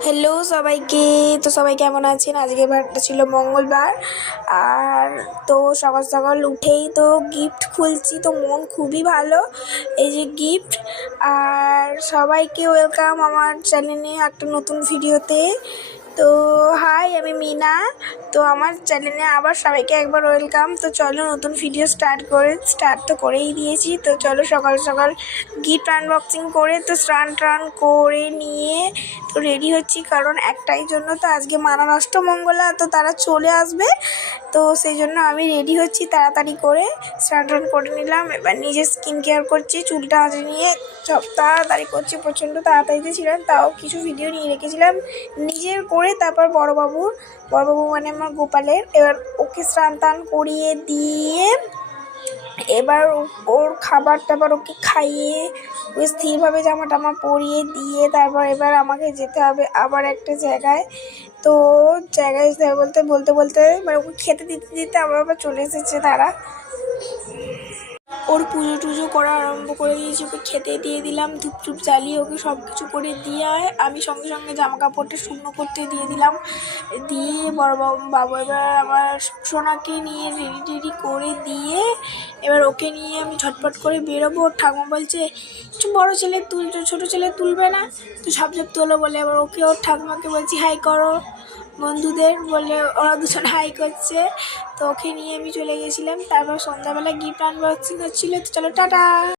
Hello সবাইকে। তো সবাই কেমন আছেন? আজকে বারটা ছিল মঙ্গলবার, আর তো সকাল সকাল উঠেই তো গিফট খুলছি, তো মন খুবই ভালো। এই যে গিফট, আর সবাইকে ওয়েলকাম আমার চ্যানেলে একটা নতুন ভিডিওতে। তো হাই, আমি মিনা। তো আমার চ্যানেলে আবার সবাইকে একবার ওয়েলকাম। তো চলো নতুন ভিডিও স্টার্ট তো করেই দিয়েছি। তো চলো সকাল সকাল গিফট আনবক্সিং করে তো স্নান টান করে নিয়ে তো রেডি হচ্ছি, কারণ একটাই জন্য, তো আজকে মানার অষ্টমঙ্গলা, তো তারা চলে আসবে। তো সেই জন্য আমি রেডি হচ্ছি তাড়াতাড়ি করে, স্নান টান করে নিলাম। এবার নিজের স্কিন কেয়ার করছি, চুলটা হাতে নিয়ে সব তাড়াতাড়ি করছি। প্রচণ্ড তাড়াতাড়িতে ছিলাম, তাও কিছু ভিডিও নিয়ে রেখেছিলাম নিজের করে। তারপর বড়বাবু মানে আমার গোপালের, এবার ওকে স্নান টান করিয়ে দিয়ে এবার ওর খাবার টাবার ওকে খাইয়ে ওই স্থিরভাবে জামা টামা পরিয়ে দিয়ে তারপর এবার আমাকে যেতে হবে আবার একটা জায়গায়। তো জায়গায় বলতে বলতে মানে ওকে খেতে দিতে দিতে আমার আবার চলে এসেছে তারা। ওর পুজো টুজো করা আরম্ভ করে দিয়েছি, ওকে খেতে দিয়ে দিলাম, ধূপ টুপ জ্বালিয়ে ওকে সব কিছু করে দিয়ে আমি সঙ্গে সঙ্গে জামা কাপড়টা শুকনো করতে দিয়ে দিলাম। দিয়ে বড় বাবু এবার আমার সোনাকে নিয়ে রেডি করে দিয়ে এবার ওকে নিয়ে আমি ঝটপট করে বেরোবো। ওর ঠাকুমা বলছে বড় ছেলে তুলছো, ছোটো ছেলে তুলবে না, তো সব তোলো বলে। এবার ওকে ওর ঠাকুমাকে বলছি হাই করো বন্ধুদের বলে, ওরা দুজন হাই করছে। তো ওকে নিয়ে আমি চলে গেছিলাম। তারপর সন্ধ্যাবেলা গিফট আনবক্সিং হচ্ছিলো। তো চলো টাটা।